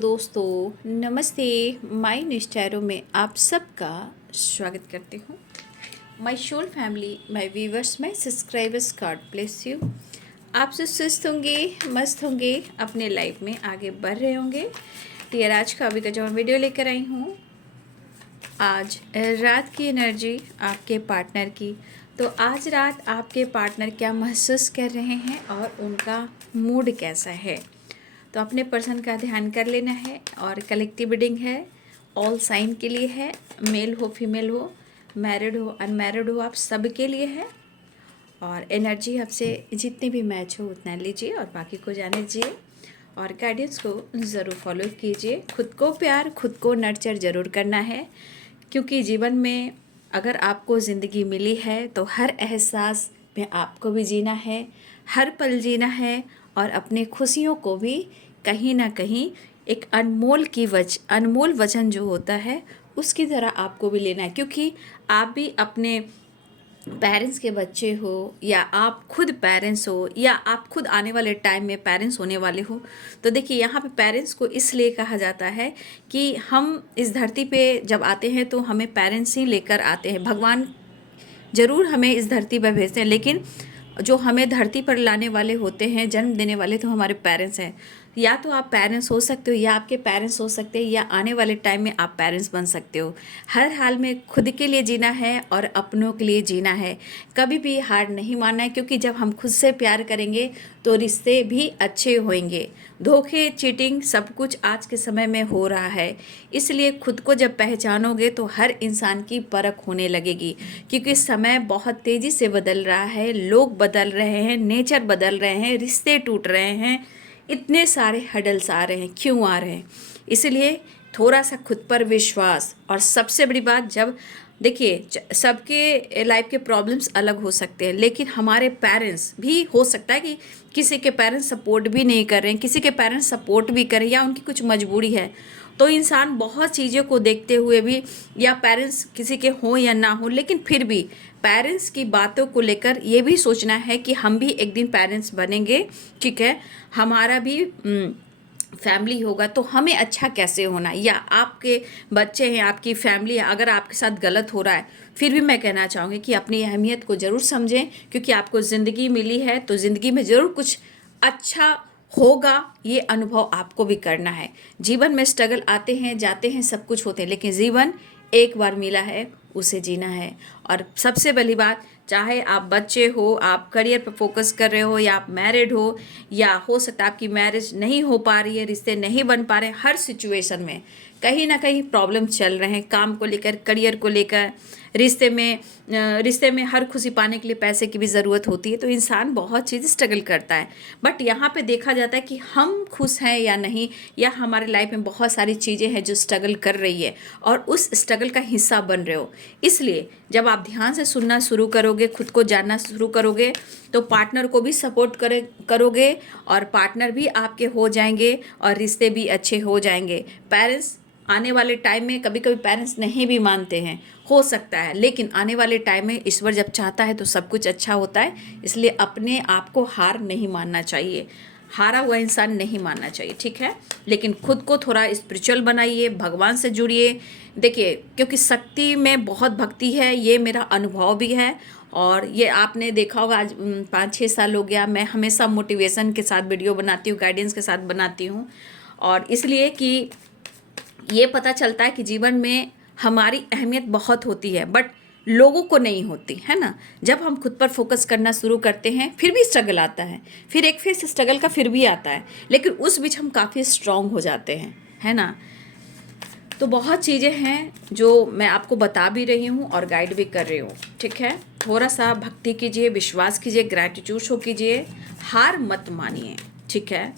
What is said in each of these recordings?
दोस्तों नमस्ते। माय निष्ठैरों में आप सबका स्वागत करती हूँ। My soul family, my viewers, my subscribers, God bless you. आप सब स्वस्थ होंगे, मस्त होंगे, अपने लाइफ में आगे बढ़ रहे होंगे। डियर, आज का अभी का जो मैं वीडियो लेकर आई हूँ, आज रात की एनर्जी आपके पार्टनर की। तो आज रात आपके पार्टनर क्या महसूस कर रहे हैं और उनका मूड कैसा है, तो अपने पर्सन का ध्यान कर लेना है। और कलेक्टिव रीडिंग है, ऑल साइन के लिए है, मेल हो फीमेल हो, मैरिड हो अनमैरिड हो, आप सब के लिए है। और एनर्जी आपसे जितनी भी मैच हो उतना लीजिए और बाकी को जाने दीजिए और गाइडेंस को ज़रूर फॉलो कीजिए। खुद को प्यार, खुद को नर्चर ज़रूर करना है, क्योंकि जीवन में अगर आपको ज़िंदगी मिली है तो हर एहसास में आपको भी जीना है, हर पल जीना है और अपने खुशियों को भी कहीं ना कहीं एक अनमोल वचन जो होता है उसकी तरह आपको भी लेना है। क्योंकि आप भी अपने पेरेंट्स के बच्चे हो, या आप खुद पेरेंट्स हो, या आप खुद आने वाले टाइम में पेरेंट्स होने वाले हो। तो देखिए, यहाँ पे पेरेंट्स को इसलिए कहा जाता है कि हम इस धरती पे जब आते हैं तो हमें पेरेंट्स ही लेकर आते हैं। भगवान ज़रूर हमें इस धरती पर भेजते हैं, लेकिन जो हमें धरती पर लाने वाले होते हैं, जन्म देने वाले, तो हमारे पेरेंट्स हैं। या तो आप पेरेंट्स हो सकते हो, या आपके पेरेंट्स हो सकते हैं, या आने वाले टाइम में आप पेरेंट्स बन सकते हो। हर हाल में खुद के लिए जीना है और अपनों के लिए जीना है। कभी भी हार नहीं मानना है, क्योंकि जब हम खुद से प्यार करेंगे तो रिश्ते भी अच्छे होंगे। धोखे, चीटिंग सब कुछ आज के समय में हो रहा है, इसलिए खुद को जब पहचानोगे तो हर इंसान की परख होने लगेगी। क्योंकि समय बहुत तेज़ी से बदल रहा है, लोग बदल रहे हैं, नेचर बदल रहे हैं, रिश्ते टूट रहे हैं, इतने सारे हडल्स आ रहे हैं। क्यों आ रहे हैं? इसलिए थोड़ा सा खुद पर विश्वास। और सबसे बड़ी बात, जब देखिए सबके लाइफ के प्रॉब्लम्स अलग हो सकते हैं, लेकिन हमारे पेरेंट्स भी हो सकता है कि किसी के पेरेंट्स सपोर्ट भी नहीं कर रहे हैं, किसी के पेरेंट्स सपोर्ट भी करें, या उनकी कुछ मजबूरी है। तो इंसान बहुत चीज़ों को देखते हुए भी, या पेरेंट्स किसी के हों या ना हो, लेकिन फिर भी पेरेंट्स की बातों को लेकर ये भी सोचना है कि हम भी एक दिन पेरेंट्स बनेंगे, ठीक है, हमारा भी फैमिली होगा, तो हमें अच्छा कैसे होना। या आपके बच्चे हैं, आपकी फैमिली है, अगर आपके साथ गलत हो रहा है, फिर भी मैं कहना चाहूँगी कि अपनी अहमियत को ज़रूर समझें। क्योंकि आपको ज़िंदगी मिली है तो ज़िंदगी में ज़रूर कुछ अच्छा होगा, ये अनुभव आपको भी करना है। जीवन में स्ट्रगल आते हैं, जाते हैं, सब कुछ होते हैं, लेकिन जीवन एक बार मिला है, उसे जीना है। और सबसे पहली बात, चाहे आप बच्चे हो, आप करियर पर फोकस कर रहे हो, या आप मैरिड या हो सकता है आपकी मैरिज नहीं हो पा रही है, रिश्ते नहीं बन पा रहे, हर सिचुएशन में कहीं ना कहीं प्रॉब्लम चल रहे हैं। काम को लेकर, करियर को लेकर, रिश्ते में हर खुशी पाने के लिए पैसे की भी ज़रूरत होती है, तो इंसान बहुत चीज़ स्ट्रगल करता है। बट यहाँ पे देखा जाता है कि हम खुश हैं या नहीं, या हमारे लाइफ में बहुत सारी चीज़ें हैं जो स्ट्रगल कर रही है और उस स्ट्रगल का हिस्सा बन रहे हो। इसलिए जब आप ध्यान से सुनना शुरू करोगे, खुद को जानना शुरू करोगे, तो पार्टनर को भी सपोर्ट करोगे और पार्टनर भी आपके हो जाएंगे और रिश्ते भी अच्छे हो जाएंगे। पेरेंट्स आने वाले टाइम में, कभी कभी पेरेंट्स नहीं भी मानते हैं, हो सकता है, लेकिन आने वाले टाइम में ईश्वर जब चाहता है तो सब कुछ अच्छा होता है। इसलिए अपने आप को हार नहीं मानना चाहिए, हारा हुआ इंसान नहीं मानना चाहिए, ठीक है। लेकिन खुद को थोड़ा स्पिरिचुअल बनाइए, भगवान से जुड़िए। देखिए, क्योंकि शक्ति में बहुत भक्ति है, ये मेरा अनुभव भी है। और ये आपने देखा होगा, आज 5-6 साल हो गया मैं हमेशा मोटिवेशन के साथ वीडियो बनाती हूँ, गाइडेंस के साथ बनाती हूँ। और इसलिए कि ये पता चलता है कि जीवन में हमारी अहमियत बहुत होती है, बट लोगों को नहीं होती है ना। जब हम खुद पर फोकस करना शुरू करते हैं, फिर भी स्ट्रगल आता है, फिर एक फेस स्ट्रगल का फिर भी आता है, लेकिन उस बीच हम काफ़ी स्ट्रांग हो जाते हैं, है ना। तो बहुत चीज़ें हैं जो मैं आपको बता भी रही हूँ और गाइड भी कर रही हूँ, ठीक है। थोड़ा सा भक्ति कीजिए, विश्वास कीजिए, ग्रैटिट्यूड शो कीजिए, हार मत मानिए, ठीक है।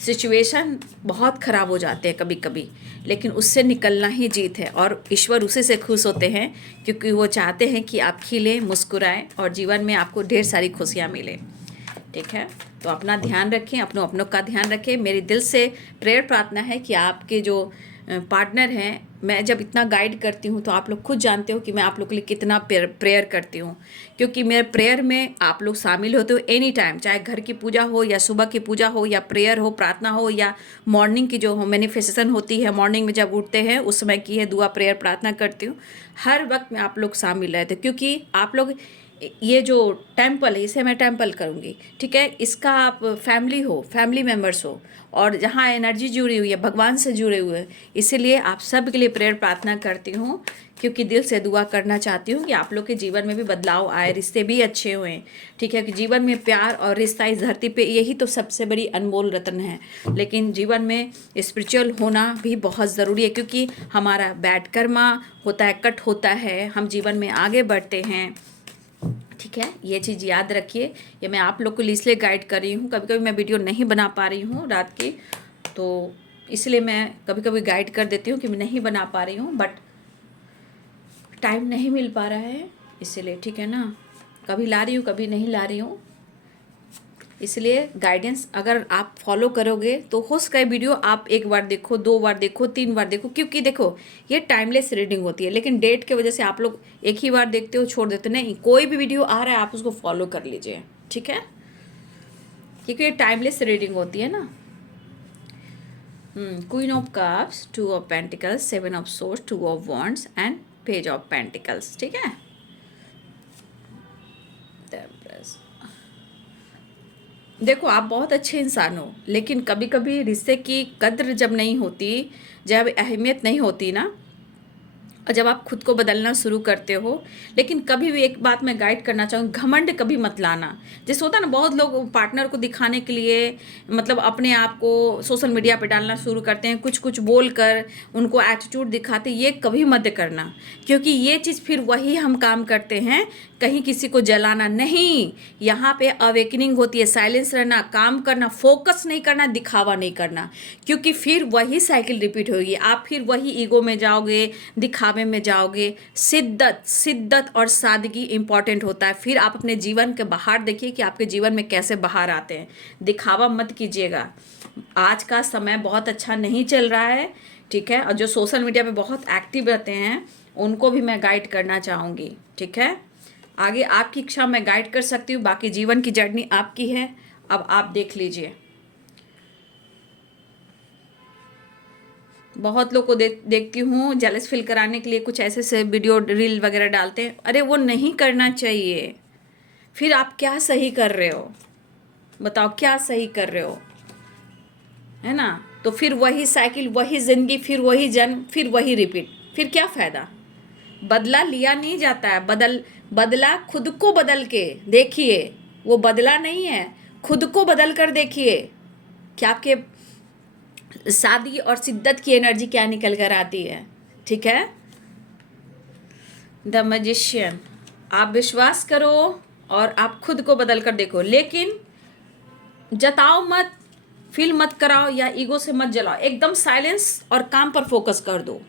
सिचुएशन बहुत ख़राब हो जाते हैं कभी कभी, लेकिन उससे निकलना ही जीत है। और ईश्वर उसी से खुश होते हैं, क्योंकि वो चाहते हैं कि आप खिलें, मुस्कुराएं और जीवन में आपको ढेर सारी खुशियाँ मिलें, ठीक है। तो अपना ध्यान रखें, अपनों का ध्यान रखें। मेरी दिल से प्रेयर प्रार्थना है कि आपके जो पार्टनर हैं, मैं जब इतना गाइड करती हूँ तो आप लोग खुद जानते हो कि मैं आप लोग के लिए कितना प्रेयर करती हूँ, क्योंकि मेरे प्रेयर में आप लोग शामिल होते हो एनी टाइम, चाहे घर की पूजा हो या सुबह की पूजा हो या प्रेयर हो, प्रार्थना हो, या मॉर्निंग की जो मैनिफेस्टेशन होती है, मॉर्निंग में जब उठते हैं उस समय की है दुआ प्रेयर प्रार्थना करती हूँ। हर वक्त में आप लोग शामिल रहते, क्योंकि आप लोग ये जो टेम्पल है इसे मैं टेम्पल करूँगी, ठीक है। इसका आप फैमिली हो, फैमिली मेम्बर्स हो, और जहाँ एनर्जी जुड़ी हुई है भगवान से जुड़े हुए हैं, इसीलिए आप सब के लिए प्रेयर प्रार्थना करती हूँ, क्योंकि दिल से दुआ करना चाहती हूँ कि आप लोग के जीवन में भी बदलाव आए, रिश्ते भी अच्छे हुए, ठीक है। कि जीवन में प्यार और रिश्ता इस धरती पे यही तो सबसे बड़ी अनमोल रत्न है, लेकिन जीवन में स्पिरिचुअल होना भी बहुत ज़रूरी है, क्योंकि हमारा बैड कर्मा होता है, कट होता है, हम जीवन में आगे बढ़ते हैं, ठीक है। ये चीज़ याद रखिए। ये मैं आप लोग को इसलिए गाइड कर रही हूँ, कभी कभी मैं वीडियो नहीं बना पा रही हूँ रात की, तो इसलिए मैं कभी कभी गाइड कर देती हूँ कि मैं नहीं बना पा रही हूँ, बट टाइम नहीं मिल पा रहा है इसलिए, ठीक है ना। कभी ला रही हूँ कभी नहीं ला रही हूँ, इसलिए गाइडेंस अगर आप फॉलो करोगे तो हो सके वीडियो आप एक बार देखो, 2 बार देखो, 3 बार देखो, क्योंकि देखो ये टाइमलेस रीडिंग होती है, लेकिन डेट के वजह से आप लोग एक ही बार देखते हो छोड़ देते। नहीं, कोई भी वीडियो आ रहा है आप उसको फॉलो कर लीजिए, ठीक है, क्योंकि ये टाइमलेस रीडिंग होती है ना। Queen of cups, 2 of pentacles, 7 of source, 2 of wands and page of pentacles, ठीक है। देखो आप बहुत अच्छे इंसान हो, लेकिन कभी कभी रिश्ते की कद्र जब नहीं होती, जब अहमियत नहीं होती ना, और जब आप खुद को बदलना शुरू करते हो, लेकिन कभी भी एक बात मैं गाइड करना चाहूँगी, घमंड कभी मत लाना। जैसे होता है ना, बहुत लोग पार्टनर को दिखाने के लिए मतलब अपने आप को सोशल मीडिया पे डालना शुरू करते हैं, कुछ कुछ बोल कर उनको एटीट्यूड दिखाते, ये कभी मत करना, क्योंकि ये चीज़ फिर वही हम काम करते हैं, कहीं किसी को जलाना नहीं। यहाँ पे अवेकनिंग होती है, साइलेंस रहना, काम करना, फोकस नहीं करना, दिखावा नहीं करना, क्योंकि फिर वही साइकिल रिपीट होगी, आप फिर वही ईगो में जाओगे, दिखावे में जाओगे। शिद्दत और सादगी इंपॉर्टेंट होता है। फिर आप अपने जीवन के बाहर देखिए कि आपके जीवन में कैसे बाहर आते हैं, दिखावा मत कीजिएगा। आज का समय बहुत अच्छा नहीं चल रहा है, ठीक है, और जो सोशल मीडिया पे बहुत एक्टिव रहते हैं उनको भी मैं गाइड करना चाहूँगी, ठीक है। आगे आपकी इच्छा मैं गाइड कर सकती हूँ, बाकी जीवन की जर्नी आपकी है, अब आप देख लीजिए। बहुत लोग को देखती हूँ जेलस फील कराने के लिए कुछ ऐसे से वीडियो रील वगैरह डालते हैं, अरे वो नहीं करना चाहिए। फिर आप क्या सही कर रहे हो, बताओ क्या सही कर रहे हो, है ना। तो फिर वही साइकिल, वही जिंदगी, फिर वही जन्म, फिर वही रिपीट, फिर क्या फ़ायदा। बदला लिया नहीं जाता है, बदला खुद को बदल के देखिए, वो बदला नहीं है, खुद को बदल कर देखिए कि आपके सादगी और शिद्दत की एनर्जी क्या निकल कर आती है, ठीक है। द मैजिशियन, आप विश्वास करो और आप खुद को बदल कर देखो, लेकिन जताओ मत, फील मत कराओ या ईगो से मत जलाओ, एकदम साइलेंस और काम पर फोकस कर दो,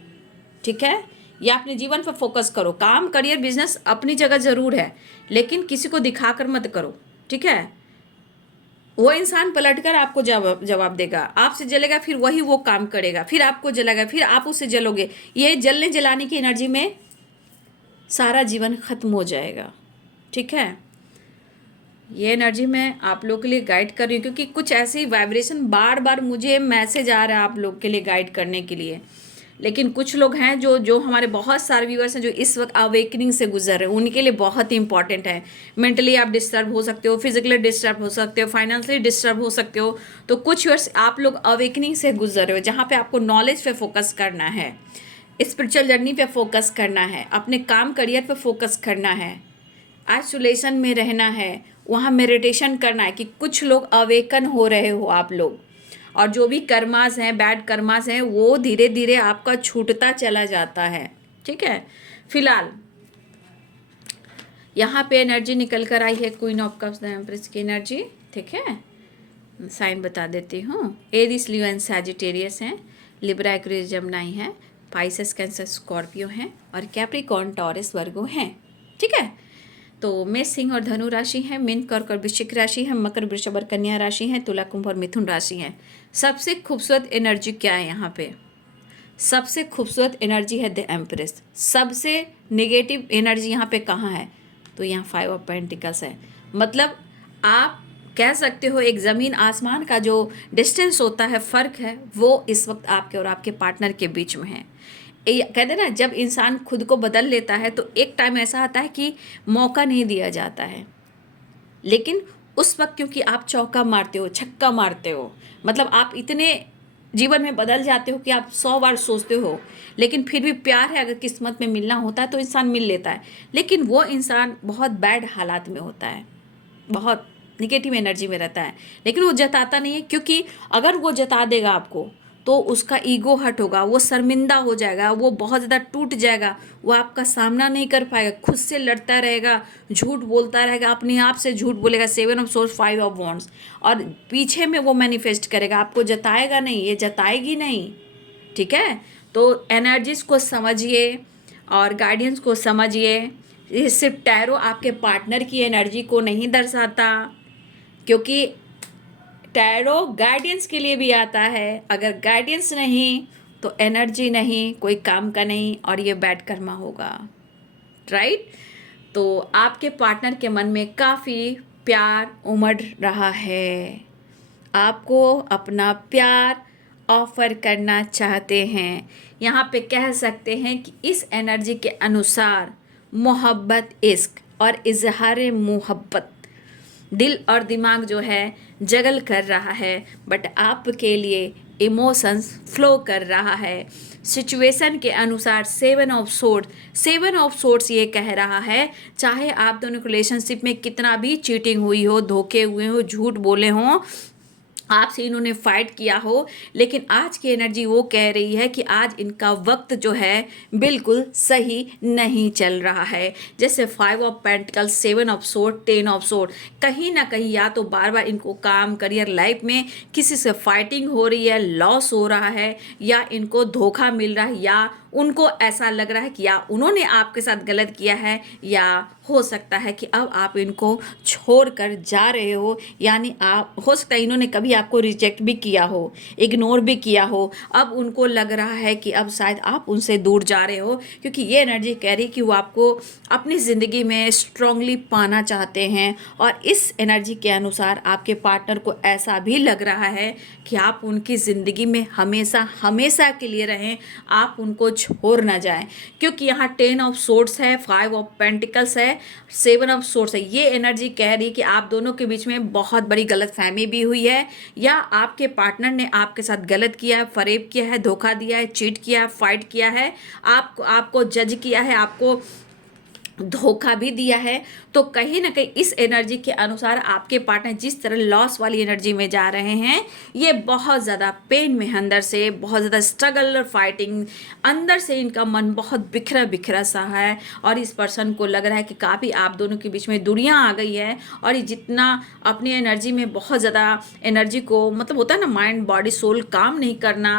ठीक है। या अपने जीवन पर फोकस करो, काम करियर बिजनेस अपनी जगह ज़रूर है, लेकिन किसी को दिखाकर मत करो, ठीक है। वो इंसान पलटकर आपको जवाब देगा, आपसे जलेगा, फिर वही वो काम करेगा, फिर आपको जलेगा, फिर आप उससे जलोगे। ये जलने जलाने की एनर्जी में सारा जीवन खत्म हो जाएगा, ठीक है। ये एनर्जी मैं आप लोग के लिए गाइड कर रही हूँ, क्योंकि कुछ ऐसी वाइब्रेशन बार बार मुझे मैसेज आ रहा है आप लोग के लिए गाइड करने के लिए। लेकिन कुछ लोग हैं जो हमारे बहुत सारे व्यूअर्स हैं जो इस वक्त अवेकनिंग से गुजर रहे हैं, उनके लिए बहुत ही इंपॉर्टेंट है। मेंटली आप डिस्टर्ब हो सकते हो, फिजिकली डिस्टर्ब हो सकते हो, फाइनेंशियली डिस्टर्ब हो सकते हो, तो कुछ व्यूअर्स आप लोग अवेकनिंग से गुजर रहे हो, जहाँ पे आपको नॉलेज पे फोकस करना है, स्पिरिचुअल जर्नी पे फोकस करना है, अपने काम करियर पे फोकस करना है, आइसोलेशन में रहना है, वहाँ मेडिटेशन करना है। कि कुछ लोग अवेकन हो रहे हो आप लोग, और जो भी कर्मास हैं, बैड कर्मास हैं, वो धीरे धीरे आपका छूटता चला जाता है, ठीक है। फिलहाल यहाँ पे एनर्जी निकल कर आई है क्वीन ऑफ कप्स, एम्प्रेस की एनर्जी, ठीक है। साइन बता देती हूँ, एरिस, लियो एंड सैजिटेरियस हैं, लिब्रा, एक्वेरियस, जेमिनी हैं, पाइसेस, कैंसर, स्कॉर्पियो हैं, और कैप्रिकॉर्न, टॉरस, वर्गो हैं, ठीक है। तो मेष, सिंह और धनु राशि है, मीन, कर्क और वृश्चिक राशि है, मकर, वृषभ और कन्या राशि है, तुला, कुंभ और मिथुन राशि है। सबसे खूबसूरत एनर्जी क्या है यहाँ पे, सबसे खूबसूरत एनर्जी है द एम्प्रेस। सबसे नेगेटिव एनर्जी यहाँ पे कहाँ है? तो यहाँ 5 ऑफ पेंटिकल्स है। मतलब आप कह सकते हो एक ज़मीन आसमान का जो डिस्टेंस होता है, फ़र्क है, वो इस वक्त आपके और आपके पार्टनर के बीच में है। कहते हैं ना, जब इंसान खुद को बदल लेता है तो एक टाइम ऐसा आता है कि मौका नहीं दिया जाता है, लेकिन उस वक्त क्योंकि आप चौका मारते हो, छक्का मारते हो, मतलब आप इतने जीवन में बदल जाते हो कि आप 100 बार सोचते हो, लेकिन फिर भी प्यार है, अगर किस्मत में मिलना होता है तो इंसान मिल लेता है। लेकिन वो इंसान बहुत बैड हालात में होता है, बहुत निगेटिव एनर्जी में रहता है, लेकिन वो जताता नहीं है, क्योंकि अगर वो जता देगा आपको तो उसका ईगो हर्ट होगा, वो शर्मिंदा हो जाएगा, वो बहुत ज़्यादा टूट जाएगा, वो आपका सामना नहीं कर पाएगा, खुद से लड़ता रहेगा, झूठ बोलता रहेगा, अपने आप से झूठ बोलेगा। 7 ऑफ सोर्स 5 ऑफ वॉन्ड्स, और पीछे में वो मैनिफेस्ट करेगा, आपको जताएगा नहीं, ये जताएगी नहीं। ठीक है, तो एनर्जीज को समझिए और गार्डियंस को समझिए। ये सिर्फ टैरो आपके पार्टनर की एनर्जी को नहीं दर्शाता, क्योंकि टैरो गाइडेंस के लिए भी आता है। अगर गाइडेंस नहीं तो एनर्जी नहीं, कोई काम का नहीं, और ये बैड कर्मा होगा। राइट? तो आपके पार्टनर के मन में काफ़ी प्यार उमड़ रहा है, आपको अपना प्यार ऑफर करना चाहते हैं। यहाँ पे कह सकते हैं कि इस एनर्जी के अनुसार मोहब्बत, इश्क और इजहार मोहब्बत दिल और दिमाग जो है जगल कर रहा है, बट आपके लिए इमोशंस फ्लो कर रहा है। सिचुएशन के अनुसार 7 ऑफ सोर्ड्स ये कह रहा है, चाहे आप दोनों के रिलेशनशिप में कितना भी चीटिंग हुई हो, धोखे हुए हो, झूठ बोले हों, आपसे इन्होंने फाइट किया हो, लेकिन आज की एनर्जी वो कह रही है कि आज इनका वक्त जो है बिल्कुल सही नहीं चल रहा है। जैसे 5 of pentacles, 7 of sword, 10 of sword, कहीं ना कहीं या तो बार बार इनको काम, करियर, लाइफ में किसी से फाइटिंग हो रही है, लॉस हो रहा है, या इनको धोखा मिल रहा है, या उनको ऐसा लग रहा है कि या उन्होंने आपके साथ गलत किया है, या हो सकता है कि अब आप इनको छोड़ कर जा रहे हो। यानी आप, हो सकता है इन्होंने कभी आपको रिजेक्ट भी किया हो, इग्नोर भी किया हो, अब उनको लग रहा है कि अब शायद आप उनसे दूर जा रहे हो, क्योंकि ये एनर्जी कह रही है कि वो आपको अपनी ज़िंदगी में स्ट्रांगली पाना चाहते हैं। और इस एनर्जी के अनुसार आपके पार्टनर को ऐसा भी लग रहा है कि आप उनकी ज़िंदगी में हमेशा हमेशा के लिए रहें, आप उनको छोड़ ना जाएं, क्योंकि यहाँ 10 ऑफ सोर्ड्स है, 5 ऑफ पेंटिकल्स है, 7 ऑफ सोर्ड्स है। ये एनर्जी कह रही है कि आप दोनों के बीच में बहुत बड़ी गलतफहमी भी हुई है, या आपके पार्टनर ने आपके साथ गलत किया है, फरेब किया है, धोखा दिया है, चीट किया है, फाइट किया है, आपको जज किया है, आपको धोखा भी दिया है। तो कहीं ना कहीं इस एनर्जी के अनुसार आपके पार्टनर जिस तरह लॉस वाली एनर्जी में जा रहे हैं, ये बहुत ज़्यादा पेन में, अंदर से बहुत ज़्यादा स्ट्रगल और फाइटिंग, अंदर से इनका मन बहुत बिखरा बिखरा सा है, और इस पर्सन को लग रहा है कि काफ़ी आप दोनों के बीच में दूरियां आ गई है, और ये जितना अपनी एनर्जी में बहुत ज़्यादा एनर्जी को, मतलब होता है ना, माइंड बॉडी सोल काम नहीं करना,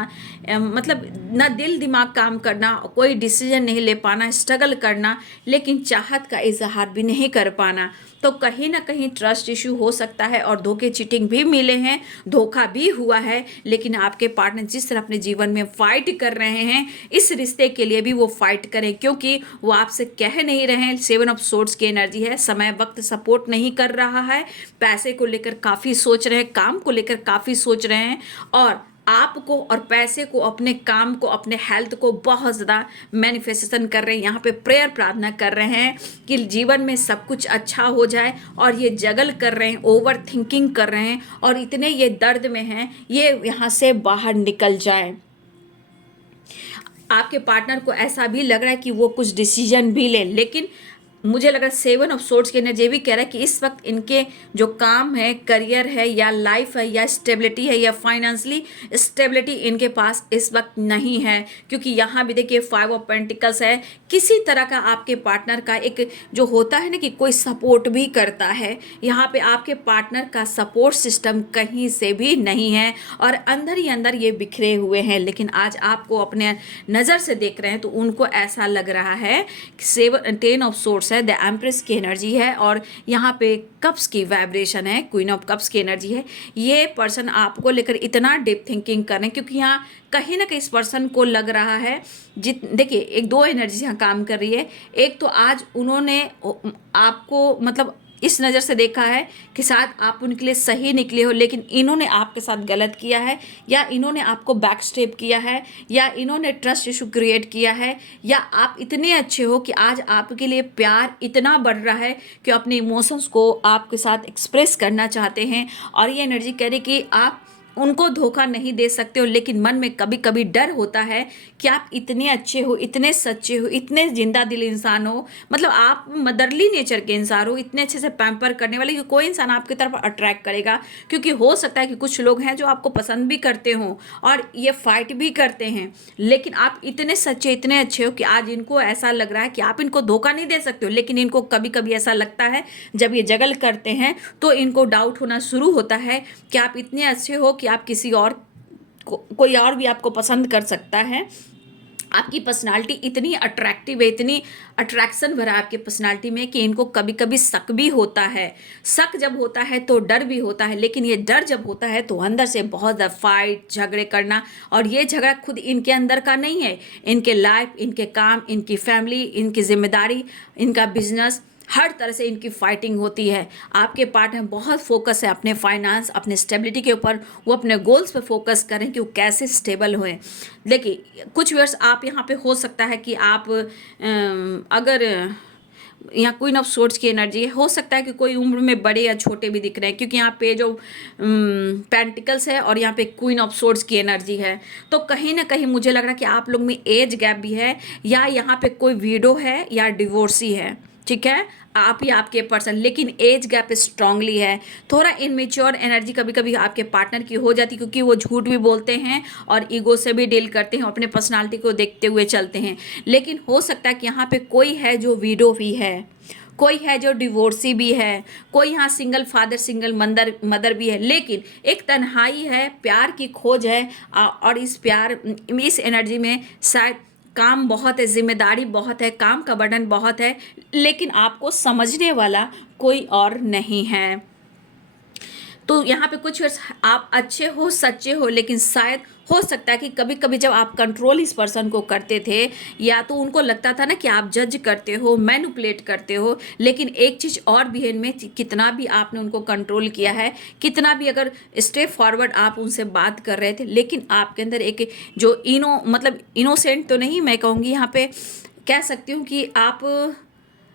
मतलब ना दिल दिमाग काम करना, कोई डिसीजन नहीं ले पाना, स्ट्रगल करना, लेकिन चाहत का इजहार भी नहीं कर पाना। तो कहीं ना कहीं ट्रस्ट इशू हो सकता है, और धोखे, चीटिंग भी मिले हैं, धोखा भी हुआ है, लेकिन आपके पार्टनर जिस तरह अपने जीवन में फाइट कर रहे हैं, इस रिश्ते के लिए भी वो फाइट करें, क्योंकि वो आपसे कह नहीं रहे हैं। 7 ऑफ सोर्ड्स की एनर्जी है, समय वक्त सपोर्ट नहीं कर रहा है, पैसे को लेकर काफ़ी सोच रहे हैं, काम को लेकर काफ़ी सोच रहे हैं, और आपको और पैसे को, अपने काम को, अपने हेल्थ को बहुत ज़्यादा मैनिफेस्टेशन कर रहे हैं। यहाँ पे प्रेयर, प्रार्थना कर रहे हैं कि जीवन में सब कुछ अच्छा हो जाए, और ये जगल कर रहे हैं, ओवर थिंकिंग कर रहे हैं, और इतने ये दर्द में हैं, ये यहाँ से बाहर निकल जाए। आपके पार्टनर को ऐसा भी लग रहा है कि वो कुछ डिसीजन भी ले, लेकिन मुझे लग रहा है 7 ऑफ सोर्ड्स की एनर्जी भी कह रहा है कि इस वक्त इनके जो काम है, करियर है, या लाइफ है, या स्टेबिलिटी है, या फाइनेंशियली स्टेबिलिटी इनके पास इस वक्त नहीं है, क्योंकि यहाँ भी देखिए 5 ऑफ पेंटिकल्स है। किसी तरह का आपके पार्टनर का एक जो होता है ना कि कोई सपोर्ट भी करता है, यहाँ पे आपके पार्टनर का सपोर्ट सिस्टम कहीं से भी नहीं है, और अंदर ही अंदर ये बिखरे हुए हैं। लेकिन आज आपको अपने नज़र से देख रहे हैं तो उनको ऐसा लग रहा है कि 10 ऑफ सोर्ड्स है, द एम्प्रेस की एनर्जी है और यहाँ पे कप्स की वाइब्रेशन है, क्वीन ऑफ कप्स की एनर्जी है। ये पर्सन आपको लेकर इतना डीप थिंकिंग करें, क्योंकि यहाँ कहीं ना कहीं इस पर्सन को लग रहा है, देखिए एक दो एनर्जी यहाँ काम कर रही है। एक तो आज उन्होंने आपको मतलब इस नज़र से देखा है कि शायद आप उनके लिए सही निकले हो, लेकिन इन्होंने आपके साथ गलत किया है, या इन्होंने आपको बैक स्टेप किया है, या इन्होंने ट्रस्ट इशू क्रिएट किया है, या आप इतने अच्छे हो कि आज आपके लिए प्यार इतना बढ़ रहा है कि अपने इमोशंस को आपके साथ एक्सप्रेस करना चाहते हैं। और ये एनर्जी कह रही कि आप उनको धोखा नहीं दे सकते हो, लेकिन मन में कभी कभी डर होता है कि आप इतने अच्छे हो, इतने सच्चे हो, इतने जिंदा दिल इंसान हो, मतलब आप मदरली नेचर के इंसान हो, इतने अच्छे से पैम्पर करने वाले कि कोई इंसान आपकी तरफ अट्रैक्ट करेगा। क्योंकि हो सकता है कि कुछ लोग हैं जो आपको पसंद भी करते हों और ये फाइट भी करते हैं, लेकिन आप इतने सच्चे, इतने अच्छे हो कि आज इनको ऐसा लग रहा है कि आप इनको धोखा नहीं दे सकते हो। लेकिन इनको कभी कभी ऐसा लगता है, जब ये जगल करते हैं तो इनको डाउट होना शुरू होता है कि आप इतने अच्छे हो कि आप किसी और कोई और भी आपको पसंद कर सकता है। आपकी पर्सनालिटी इतनी अट्रैक्टिव है, इतनी अट्रैक्शन भरा आपकी पर्सनालिटी में कि इनको कभी कभी शक भी होता है। शक जब होता है तो डर भी होता है, लेकिन ये डर जब होता है तो अंदर से बहुत ज़्यादा फाइट झगड़े करना, और ये झगड़ा खुद इनके अंदर का नहीं है, इनके लाइफ, इनके काम, इनकी फैमिली, इनकी जिम्मेदारी, इनका बिजनेस, हर तरह से इनकी फाइटिंग होती है। आपके पार्टनर बहुत फोकस है अपने फाइनेंस, अपने स्टेबिलिटी के ऊपर, वो अपने गोल्स पे फोकस करें कि वो कैसे स्टेबल हुए। देखिए कुछ वर्ष आप यहाँ पे हो सकता है कि आप अगर यहाँ क्वीन ऑफ सोर्ड्स की एनर्जी है, हो सकता है कि कोई उम्र में बड़े या छोटे भी दिख रहे हैं, क्योंकि यहाँ पे जो पेंटिकल्स है और यहाँ पे क्वीन ऑफ सोर्ड्स की एनर्जी है, तो कहीं ना कहीं मुझे लग रहा है कि आप लोग में एज गैप भी है, या यहाँ पे कोई विडो है या डिवोर्सी है, ठीक है, आप ही आपके पर्सन, लेकिन एज गैप स्ट्रांगली है। थोड़ा इनमेच्योर एनर्जी कभी कभी आपके पार्टनर की हो जाती, क्योंकि वो झूठ भी बोलते हैं और ईगो से भी डील करते हैं, अपने पर्सनालिटी को देखते हुए चलते हैं। लेकिन हो सकता है कि यहाँ पे कोई है जो विडो भी है, कोई है जो डिवोर्सी भी है, कोई यहाँ सिंगल फादर, सिंगल मदर भी है, लेकिन एक तन्हाई है, प्यार की खोज है। और इस एनर्जी में शायद काम बहुत है, जिम्मेदारी बहुत है, काम का बर्डन बहुत है, लेकिन आपको समझने वाला कोई और नहीं है। तो यहाँ पे कुछ आप अच्छे हो, सच्चे हो, लेकिन शायद हो सकता है कि कभी कभी जब आप कंट्रोल इस पर्सन को करते थे, या तो उनको लगता था ना कि आप जज करते हो, मैनिपुलेट करते हो, लेकिन एक चीज़ और भी है इनमें, कितना भी आपने उनको कंट्रोल किया है, कितना भी अगर स्टेप फॉरवर्ड आप उनसे बात कर रहे थे, लेकिन आपके अंदर एक जो मतलब इनोसेंट तो नहीं मैं कहूँगी, यहाँ पे कह सकती हूँ कि आप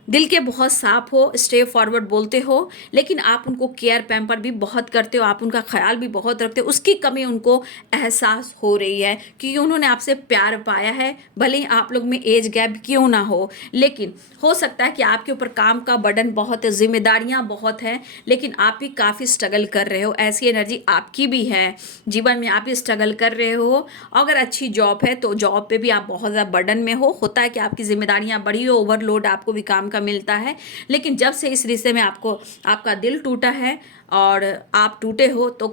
दिल के बहुत साफ हो, स्टेप फॉरवर्ड बोलते हो, लेकिन आप उनको केयर पैम्पर भी बहुत करते हो, आप उनका ख्याल भी बहुत रखते हो। उसकी कमी उनको एहसास हो रही है, क्योंकि उन्होंने आपसे प्यार पाया है, भले ही आप लोग में एज गैप क्यों ना हो। लेकिन हो सकता है कि आपके ऊपर काम का बर्डन बहुत है, जिम्मेदारियां बहुत हैं, लेकिन आप भी काफ़ी स्ट्रगल कर रहे हो। ऐसी एनर्जी आपकी भी है, जीवन में आप भी स्ट्रगल कर रहे हो। अगर अच्छी जॉब है तो जॉब पे भी आप बहुत ज़्यादा बर्डन में हो, होता है कि आपकी जिम्मेदारियां बढ़ी हो, ओवरलोड आपको भी काम का मिलता है। लेकिन जब से इस रिश्ते में आपका दिल टूटा है और आप टूटे हो, तो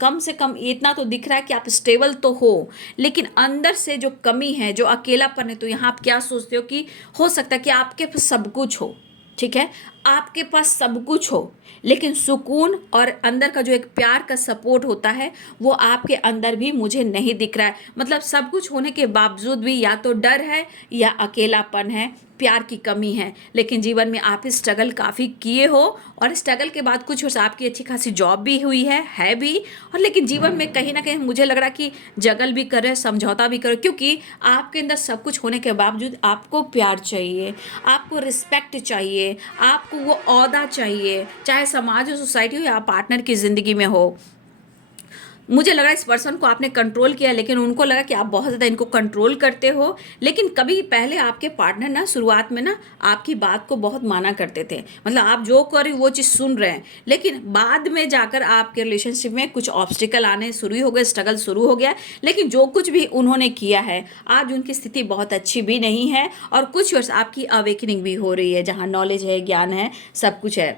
कम से कम इतना तो दिख रहा है कि आप स्टेबल तो हो, लेकिन अंदर से जो कमी है, जो अकेलापन है, तो यहाँ आप क्या सोचते हो कि हो सकता है कि आपके पास सब कुछ हो, ठीक है, आपके पास सब कुछ हो, लेकिन सुकून और अंदर का जो एक प्यार का सपोर्ट होता है वो आपके अंदर भी मुझे नहीं दिख रहा है। मतलब सब कुछ होने के बावजूद भी या तो डर है, या अकेलापन है, प्यार की कमी है। लेकिन जीवन में आप स्ट्रगल काफ़ी किए हो, और स्ट्रगल के बाद कुछ आपकी अच्छी खासी जॉब भी हुई है भी, और लेकिन जीवन में कहीं ना कहीं मुझे लग रहा कि जगल भी करे, समझौता भी करो, क्योंकि आपके अंदर सब कुछ होने के बावजूद आपको प्यार चाहिए, आपको रिस्पेक्ट चाहिए, आपको वो ओहदा चाहिए, चाहे समाज हो, सोसाइटी हो, या पार्टनर की ज़िंदगी में हो। मुझे लगा इस पर्सन को आपने कंट्रोल किया, लेकिन उनको लगा कि आप बहुत ज़्यादा इनको कंट्रोल करते हो। लेकिन कभी पहले आपके पार्टनर ना शुरुआत में ना आपकी बात को बहुत माना करते थे, मतलब आप जो कर रही वो चीज़ सुन रहे हैं, लेकिन बाद में जाकर आपके रिलेशनशिप में कुछ ऑब्स्टिकल आने शुरू हो गए, स्ट्रगल शुरू हो गया। लेकिन जो कुछ भी उन्होंने किया है, आज उनकी स्थिति बहुत अच्छी भी नहीं है, और कुछ वर्ष आपकी अवेकनिंग भी हो रही है, जहाँ नॉलेज है, ज्ञान है, सब कुछ है।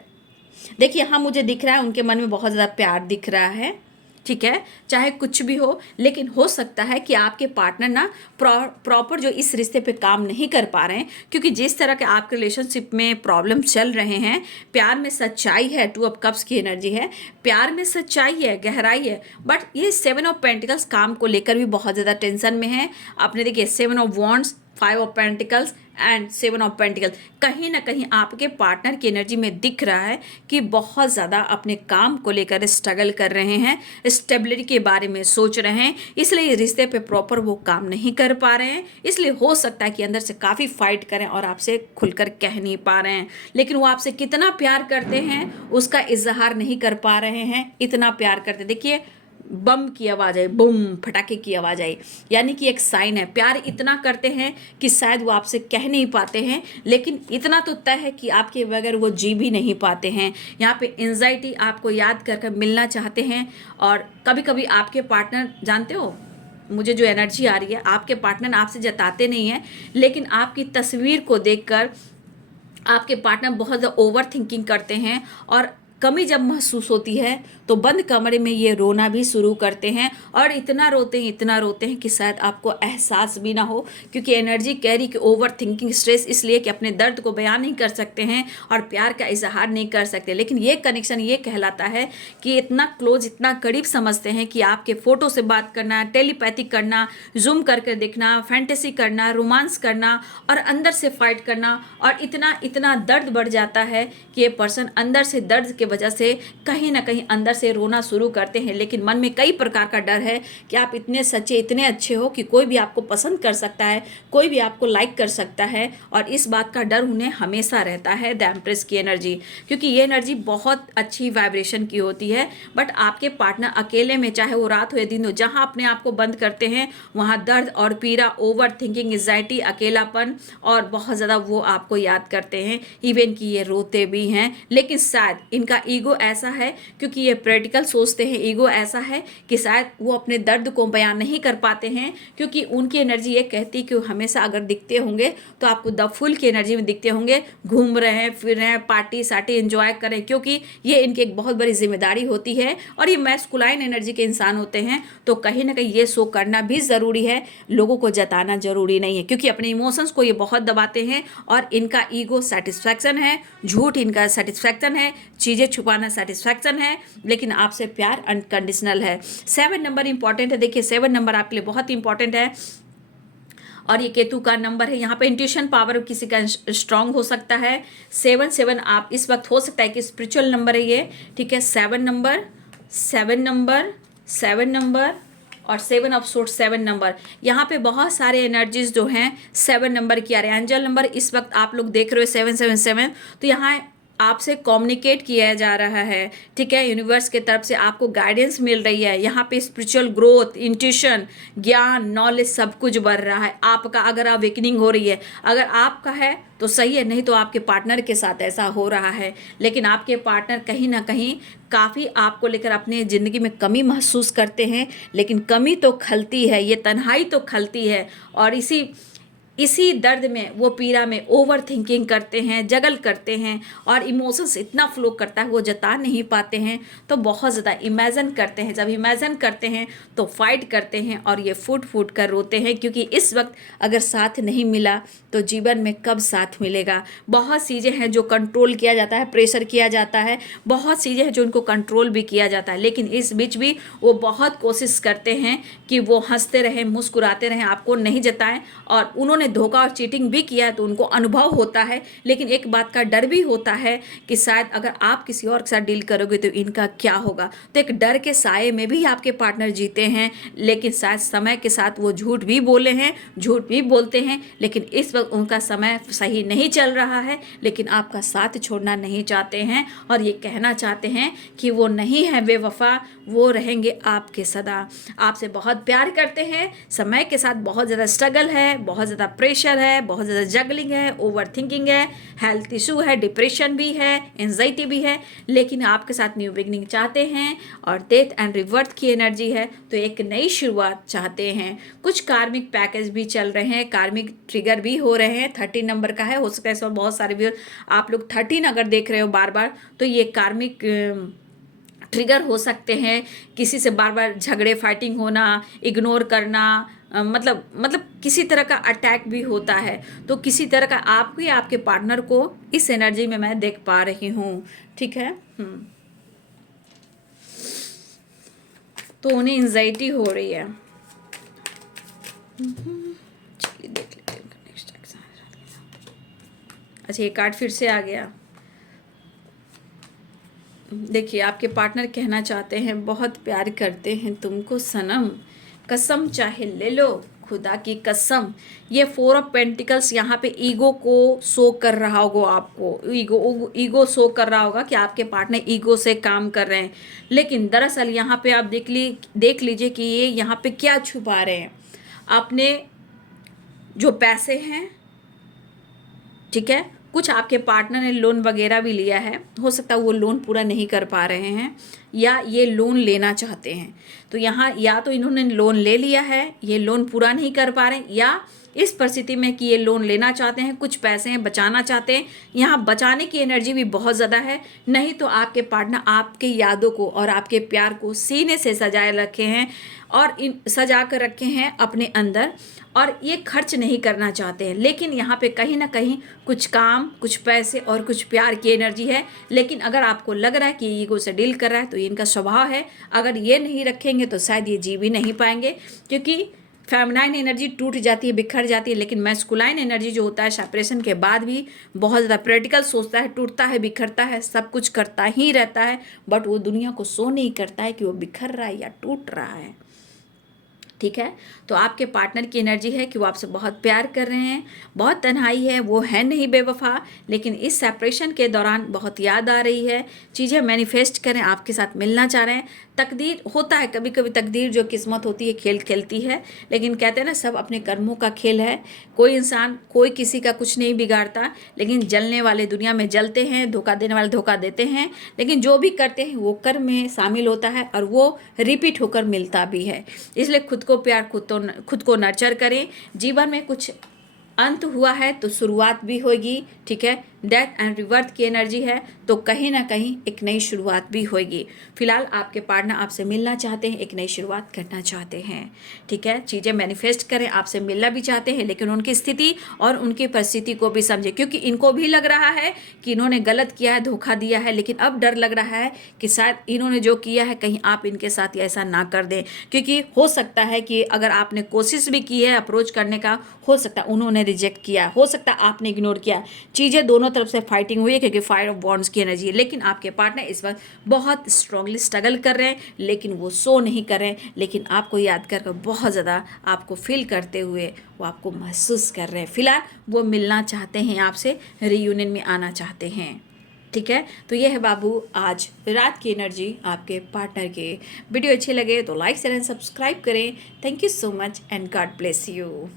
देखिए यहाँ मुझे दिख रहा है उनके मन में बहुत ज़्यादा प्यार दिख रहा है, ठीक है, चाहे कुछ भी हो, लेकिन हो सकता है कि आपके पार्टनर ना प्रॉपर जो इस रिश्ते पे काम नहीं कर पा रहे हैं, क्योंकि जिस तरह के आपके रिलेशनशिप में प्रॉब्लम चल रहे हैं, प्यार में सच्चाई है, 2 ऑफ कप्स की एनर्जी है, प्यार में सच्चाई है, गहराई है, बट ये 7 ऑफ पेंटिकल्स काम को लेकर भी बहुत ज़्यादा टेंशन में है। आपने देखिए 7 of wands, 5 of pentacles and 7 of pentacles, कहीं ना कहीं आपके पार्टनर की एनर्जी में दिख रहा है कि बहुत ज़्यादा अपने काम को लेकर स्ट्रगल कर रहे हैं, स्टेबिलिटी के बारे में सोच रहे हैं, इसलिए रिश्ते पे प्रॉपर वो काम नहीं कर पा रहे हैं। इसलिए हो सकता है कि अंदर से काफ़ी फाइट करें और आपसे खुलकर कह नहीं पा रहे हैं, लेकिन वो आपसे कितना प्यार करते हैं उसका इजहार नहीं कर पा रहे हैं। इतना प्यार करते, देखिए बम की आवाज़ आई, बूम, फटाके की आवाज़ आई, यानी कि एक साइन है। प्यार इतना करते हैं कि शायद वो आपसे कह नहीं पाते हैं, लेकिन इतना तो तय है कि आपके बगैर वो जी भी नहीं पाते हैं। यहाँ पे एंजाइटी आपको याद कर कर मिलना चाहते हैं। और कभी कभी आपके पार्टनर, जानते हो मुझे जो एनर्जी आ रही है, आपके पार्टनर आपसे जताते नहीं हैं, लेकिन आपकी तस्वीर को देखकर आपके पार्टनर बहुत ज़्यादा ओवर थिंकिंग करते हैं, और कमी जब महसूस होती है तो बंद कमरे में ये रोना भी शुरू करते हैं, और इतना रोते हैं कि शायद आपको एहसास भी ना हो, क्योंकि एनर्जी कैरी कि ओवर थिंकिंग, स्ट्रेस इसलिए कि अपने दर्द को बयान नहीं कर सकते हैं और प्यार का इजहार नहीं कर सकते। लेकिन ये कनेक्शन ये कहलाता है कि इतना क्लोज, इतना करीब समझते हैं कि आपके फ़ोटो से बात करना, टेलीपैथिक करना, जूम करके देखना, फैंटेसी करना, रोमांस करना और अंदर से फाइट करना, और इतना इतना दर्द बढ़ जाता है कि ये पर्सन अंदर से दर्द के वजह से कहीं ना कहीं अंदर से रोना शुरू करते हैं। लेकिन मन में कई प्रकार का डर है कि आप इतने सच्चे, इतने अच्छे हो कि कोई भी आपको पसंद कर सकता है, कोई भी आपको लाइक कर सकता है, और इस बात का डर उन्हें हमेशा रहता है। द एम्प्रेस की एनर्जी, क्योंकि ये एनर्जी बहुत अच्छी वाइब्रेशन की होती है, बट आपके पार्टनर अकेले में, चाहे वो रात हो या दिन हो, जहाँ अपने आप को बंद करते हैं वहाँ दर्द और पीड़ा, ओवर थिंकिंग, एंजाइटी, अकेलापन, और बहुत ज़्यादा वो आपको याद करते हैं, इवन कि ये रोते भी हैं। लेकिन शायद इनका ईगो ऐसा है, क्योंकि ये प्रैक्टिकल सोचते हैं, ईगो ऐसा है कि शायद वो अपने दर्द को बयान नहीं कर पाते हैं, क्योंकि उनकी एनर्जी ये कहती है कि वो हमेशा अगर दिखते होंगे तो आपको द फुल की एनर्जी में दिखते होंगे, घूम रहे हैं, फिर रहे हैं, पार्टी सार्टी एंजॉय करें, क्योंकि ये इनकी एक बहुत बड़ी जिम्मेदारी होती है, और ये मैस्कुलाइन एनर्जी के इंसान होते हैं। तो कहीं ना कहीं ये शो करना भी ज़रूरी है, लोगों को जताना ज़रूरी नहीं है, क्योंकि अपने इमोशंस को ये बहुत दबाते हैं, और इनका ईगो सेटिस्फैक्शन है, झूठ इनका सेटिस्फैक्शन है, चीज़ें छुपाना सेटिस्फैक्शन है, लेकिन आपसे प्यार अनकंडीशनल है। 7 नंबर इंपॉर्टेंट है, देखिए 7 नंबर आपके लिए बहुत इंपॉर्टेंट है, और ये केतु का नंबर है। यहाँ पे इंट्यूशन पावर किसी का स्ट्रांग हो सकता है। 7 आप इस वक्त हो सकता है कि स्पिरिचुअल नंबर है ये, ठीक है। 7 नंबर, 7 नंबर और 7 ऑफ सोर्स, 7 नंबर, यहाँ पे बहुत सारे एनर्जीज जो हैं 7 नंबर की आ रहे हैं। एंजल नंबर इस वक्त आप लोग देख रहे हो 777, तो यहाँ आपसे कम्युनिकेट किया जा रहा है, ठीक है। यूनिवर्स के तरफ से आपको गाइडेंस मिल रही है। यहाँ पे स्पिरिचुअल ग्रोथ, इंट्यूशन, ज्ञान, नॉलेज सब कुछ बढ़ रहा है आपका। अगर अवेकनिंग हो रही है, अगर आपका है तो सही है, नहीं तो आपके पार्टनर के साथ ऐसा हो रहा है। लेकिन आपके पार्टनर कहीं ना कहीं काफ़ी आपको लेकर अपने ज़िंदगी में कमी महसूस करते हैं, लेकिन कमी तो खलती है, ये तन्हाई तो खलती है, और इसी दर्द में, वो पीड़ा में ओवर थिंकिंग करते हैं, जगल करते हैं, और इमोशंस इतना फ्लो करता है वो जता नहीं पाते हैं, तो बहुत ज़्यादा इमेजिन करते हैं। जब इमेजिन करते हैं तो फाइट करते हैं, और ये फूट फूट कर रोते हैं, क्योंकि इस वक्त अगर साथ नहीं मिला तो जीवन में कब साथ मिलेगा। बहुत चीज़ें हैं जो कंट्रोल किया जाता है, प्रेशर किया जाता है, बहुत चीज़ें हैं जो उनको कंट्रोल भी किया जाता है, लेकिन इस बीच भी वो बहुत कोशिश करते हैं कि वो हंसते रहें, मुस्कुराते रहें, आपको नहीं जताएं। और उन्होंने धोखा और चीटिंग भी किया है तो उनको अनुभव होता है, लेकिन एक बात का डर भी होता है कि शायद अगर आप किसी और के साथ डील करोगे तो इनका क्या होगा। तो एक डर के साए में भी आपके पार्टनर जीते हैं, लेकिन शायद समय के साथ वो झूठ भी बोले हैं, झूठ भी बोलते हैं, लेकिन इस वक्त उनका समय सही नहीं चल रहा है, लेकिन आपका साथ छोड़ना नहीं चाहते हैं, और ये कहना चाहते हैं कि वो नहीं है बेवफा, वो रहेंगे आपके सदा। आपसे बहुत प्यार करते हैं, समय के साथ बहुत ज़्यादा स्ट्रगल है, बहुत ज़्यादा प्रेशर है, बहुत ज़्यादा जगलिंग है, ओवर थिंकिंग है, हेल्थ इशू है, डिप्रेशन भी है, एंजाइटी भी है, लेकिन आपके साथ न्यू बिगनिंग चाहते हैं, और डेथ एंड रिवर्थ की एनर्जी है, तो एक नई शुरुआत चाहते हैं। कुछ कार्मिक पैकेज भी चल रहे हैं, कार्मिक ट्रिगर भी हो रहे हैं। 13 नंबर का है, हो सकता है इस बार बहुत सारे भी आप लोग 13 अगर देख रहे हो बार बार, तो ये कार्मिक ट्रिगर हो सकते हैं, किसी से बार बार झगड़े फाइटिंग होना, इग्नोर करना, मतलब किसी तरह का अटैक भी होता है। तो किसी तरह का आपको या आपके पार्टनर को इस एनर्जी में मैं देख पा रही हूँ। ठीक है। तो उन्हें एंजाइटी हो रही है। चलिए देख लेते हैं नेक्स्ट एक्शन। अच्छा, ये कार्ड फिर से आ गया। देखिए, आपके पार्टनर कहना चाहते हैं बहुत प्यार करते हैं तुमको सनम, कसम चाहे ले लो, खुदा की कसम। ये 4 ऑफ पेंटिकल्स यहाँ पे ईगो को शो कर रहा होगा आपको, ईगो शो कर रहा होगा कि आपके पार्टनर ईगो से काम कर रहे हैं। लेकिन दरअसल यहाँ पे आप देख लीजिए कि ये यहाँ पे क्या छुपा रहे हैं। आपने जो पैसे हैं, ठीक है, कुछ आपके पार्टनर ने लोन वगैरह भी लिया है, हो सकता है वो लोन पूरा नहीं कर पा रहे हैं या ये लोन लेना चाहते हैं। तो यहाँ या तो इन्होंने लोन ले लिया है, ये लोन पूरा नहीं कर पा रहे हैं, या इस परिस्थिति में कि ये लोन लेना चाहते हैं, कुछ पैसे हैं बचाना चाहते हैं। यहाँ बचाने की एनर्जी भी बहुत ज़्यादा है। नहीं तो आपके पार्टनर आपके यादों को और आपके प्यार को सीने से सजाए रखे हैं और सजा कर रखे हैं अपने अंदर, और ये खर्च नहीं करना चाहते हैं। लेकिन यहाँ पे कहीं ना कहीं कुछ काम, कुछ पैसे और कुछ प्यार की एनर्जी है। लेकिन अगर आपको लग रहा है कि ईगो से डील कर रहा है तो ये इनका स्वभाव है। अगर ये नहीं रखेंगे तो शायद ये जी भी नहीं पाएंगे, क्योंकि फेमिनाइन एनर्जी टूट जाती है, बिखर जाती है। लेकिन मैस्कुलाइन एनर्जी जो होता है सेपरेशन के बाद भी बहुत ज़्यादा प्रैक्टिकल सोचता है, टूटता है, बिखरता है, सब कुछ करता ही रहता है। बट वो दुनिया को शो नहीं करता है कि वो बिखर रहा है या टूट रहा है। ठीक है। तो आपके पार्टनर की एनर्जी है कि वो आपसे बहुत प्यार कर रहे हैं, बहुत तन्हाई है, वो है नहीं बेवफा, लेकिन इस सेपरेशन के दौरान बहुत याद आ रही है। चीज़ें मैनिफेस्ट करें, आपके साथ मिलना चाह रहे हैं। तकदीर होता है, कभी कभी तकदीर जो किस्मत होती है खेल खेलती है, लेकिन कहते हैं ना सब अपने कर्मों का खेल है। कोई इंसान कोई किसी का कुछ नहीं बिगाड़ता, लेकिन जलने वाले दुनिया में जलते हैं, धोखा देने वाले धोखा देते हैं। लेकिन जो भी करते हैं वो कर्म में शामिल होता है और वो रिपीट होकर मिलता भी है। इसलिए खुद को प्यार, खुद को नर्चर करें। जीवन में कुछ अंत हुआ है तो शुरुआत भी होगी। ठीक है। डेथ एंड रिवर्थ की एनर्जी है तो कहीं ना कहीं एक नई शुरुआत भी होगी। फिलहाल आपके पार्टनर आपसे मिलना चाहते हैं, एक नई शुरुआत करना चाहते हैं। ठीक है। चीज़ें मैनिफेस्ट करें, आपसे मिलना भी चाहते हैं, लेकिन उनकी स्थिति और उनकी परिस्थिति को भी समझें, क्योंकि इनको भी लग रहा है कि इन्होंने गलत किया है, धोखा दिया है। लेकिन अब डर लग रहा है कि शायद इन्होंने जो किया है कहीं आप इनके साथ ऐसा ना कर दें, क्योंकि हो सकता है कि अगर आपने कोशिश भी की है अप्रोच करने का, हो सकता है उन्होंने रिजेक्ट किया, हो सकता है आपने इग्नोर किया। चीज़ें दोनों तरफ से फाइटिंग हुई है, क्योंकि फायर ऑफ वॉन्ड्स की एनर्जी है। लेकिन आपके पार्टनर इस वक्त बहुत स्ट्रांगली स्ट्रगल कर रहे हैं, लेकिन वो शो नहीं कर रहे हैं। लेकिन आपको याद कर बहुत ज़्यादा आपको फील करते हुए वो आपको महसूस कर रहे हैं। फिलहाल वो मिलना चाहते हैं आपसे, रियूनियन में आना चाहते हैं। ठीक है। तो ये है बाबू आज रात की एनर्जी आपके पार्टनर के। वीडियो अच्छे लगे तो लाइक शेयर एंड सब्सक्राइब करें। Thank you so much and God bless you.